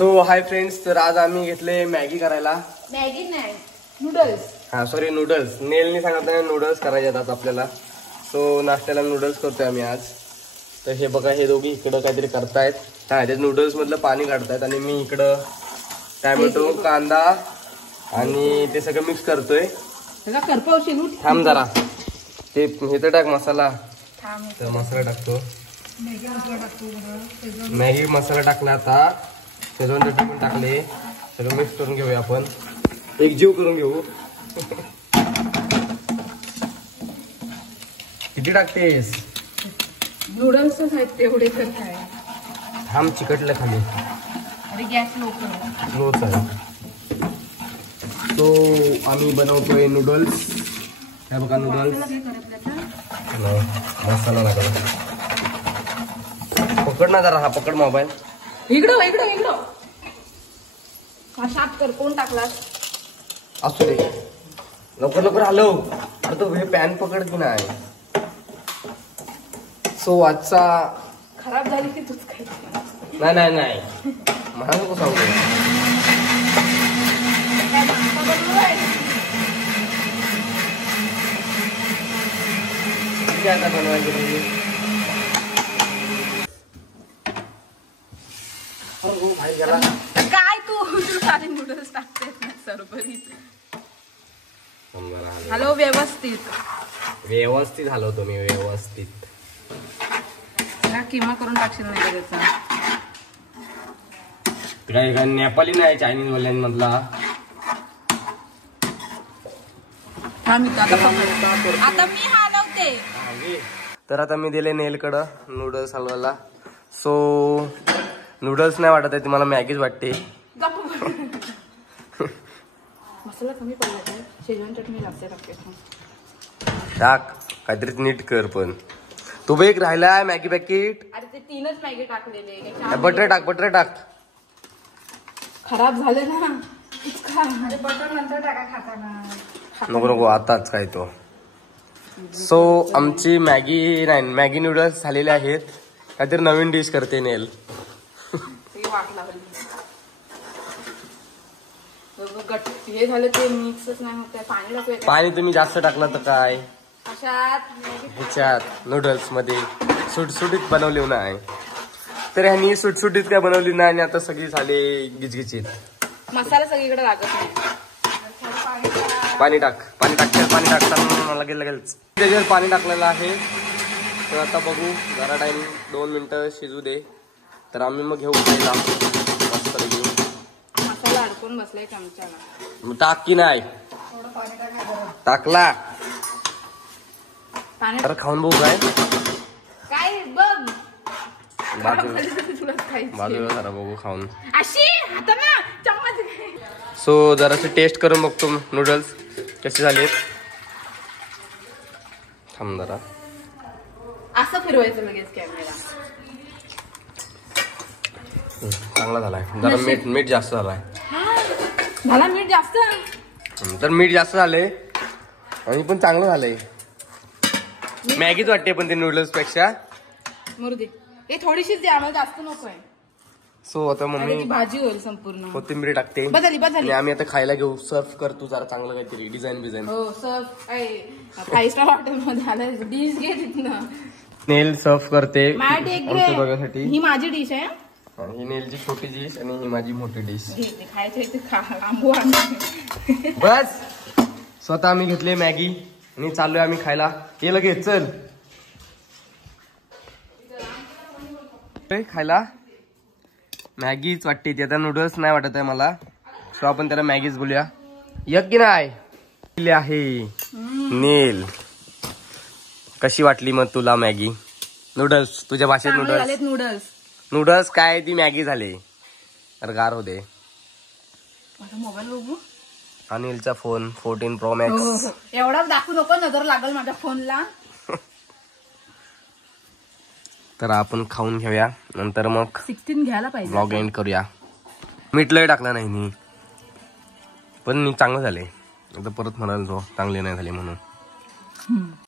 So hi friends, तर आज आम्ही घेतले मॅगी करायला. मॅगी नाही, नूडल्स. हा सॉरी, नूडल्स. नेलनी सांगितलं नूडल्स करायचे आहेत आपल्याला. सो नाश्त्याला नूडल्स करतोय आम्ही आज. तर हे बघा, हे दोघी इकडं काहीतरी करतायत. हा, ते नूडल्स मधलं पाणी काढतायत आणि मी इकडं टॅमॅटो, कांदा आणि ते सगळं मिक्स करतोय. थांब जरा, ते हे तर टाक मसाला. तर मसाला टाकतो, मॅगी मसाला टाकला. आता शेजवान चटणी पण टाकले. सगळं मिक्स करून घेऊया आपण, एकजीव करून घेऊ. किती टाकतेस? नूडल्स आहेत तेवढे तर काय. थांब, चिकटलं खाली. अरे गॅस स्लोच आहे. तो आम्ही बनवतोय नूडल्स. हे बघा नूडल्स. मसाला लागला. पकड ना जरा, हा पकड मोबाईल. इकडं इकडं इकडं. कशात कर, कोण टाकला? असू दे, लवकर लवकर हलव. अरे तो हे पॅन पकड की नाही. सो आजचा खराब झाली की तूच काय. नाही नाही नाही, मला नको सांगतो. आता बनवायची काय तू सारे नूडल्स टाकते सरभरीत. हॅलो, व्यवस्थित व्यवस्थित हलवतो मी, व्यवस्थित. किमा करून टाकशील नाही त्याचा. काय नेपाली नाही, चायनीज वाल्यांमधला. आता मी हलवते. तर आता मी दिले नेलकडं नूडल्स हलवायला. सो नूडल्स नाही वाटत आहे, तुम्हाला मॅगीच वाटते. मसाला कमी पडला, शेजवान चटणी लागते. टाक, काहीतरी नीट कर. पण तू बे एक राहिलाय मॅगी पॅकेट. अरे ते 3च मॅगी टाकलेले. बटर टाक, बटर टाक. खराब झाले ना. अरे बटर नंतर टाका खाताना. नको नको, आताच काय तो. सो आमची मॅगी नाही, मॅगी नूडल्स झालेले आहेत. काहीतरी नवीन डिश करते नेल. हे झालं ते मिक्सच नाही होत. पाणी टाकूया. पाणी तुम्ही जास्त टाकलं तर काय. ह्याच्यात नूडल्स मध्ये सुटसुटीत बनवली नाही. तर ह्यांनी सुटसुटीत काय बनवली नाही आणि आता सगळी झाले गिचगिचीत. मसाला सगळीकडे लागत नाही. पाणी टाक, पाणी टाकते, पाणी टाकताना लगेच लगेच त्याच्यावर पाणी टाकलेलं आहे. तर आता बघू, जरा टाइम 2 मिनिटं शिजू दे. तर आम्ही मग घेऊ खायला मस्त घेऊ. मसाला अडकून बसलाय चमच्याला. टाक की नाही टाकला. तर खाऊन बघू काय काय बघ. बाजूला जरा बघू खाऊन. अशी हाताना चम्मच. सो जरासे टेस्ट करून बघतो नूडल्स कसे झालेत. थांब जरा, असं फिरवायचं लगेच कॅमेरा. चांगला झालाय. जरा मीठ जास्त झालाय. मला मीठ जास्त. तर मीठ जास्त झाले आणि पण चांगलं झालंय. मॅगीच वाटते पण ते नूडल्स पेक्षा. मुर्दे हे थोडीशीच दे, आम्हाला जास्त नकोय. सो आता मम्मी भाजी होईल संपूर्ण. कोथिंबीर टाकते आणि आम्ही आता खायला घेऊ. सर्व कर तू जरा चांगलं काहीतरी डिझाईन बिझाईन. हो सर्व. 5 स्टार हॉटेल मध्ये आलं. डिश घे तिथनं. नेल सर्व करते बघासाठी. ही माझी डिश आहे. ही नेलची छोटी डिश आणि ही माझी मोठी डिश. बस स्वतः आम्ही घेतले मॅगी आणि चाललोय आम्ही खायला. ये लगेच चल खायला. मॅगीच वाटते ती, आता नूडल्स नाही वाटत आहे मला. सो आपण त्याला मॅगीच बोलूया. यक की नाही आहे. नेल कशी वाटली मग तुला मॅगी? नूडल्स तुझ्या भाषेत नूडल्स. नूडल्स काय ती मॅगी झाली. तर गार होते. मोबाईल बघू. अनिलचा फोन 14 Pro Max. एवढा दाखवू नको, नजर लागल माझ्या फोनला. तर आपण खाऊन घेऊया, नंतर मग 16 घ्यायला पाहिजे. ब्लॉग एंड करूया. मीठ लय टाकलं नाही मी, पण चांगलं झाले. आता परत म्हणाल तो चांगले नाही झाले म्हणून.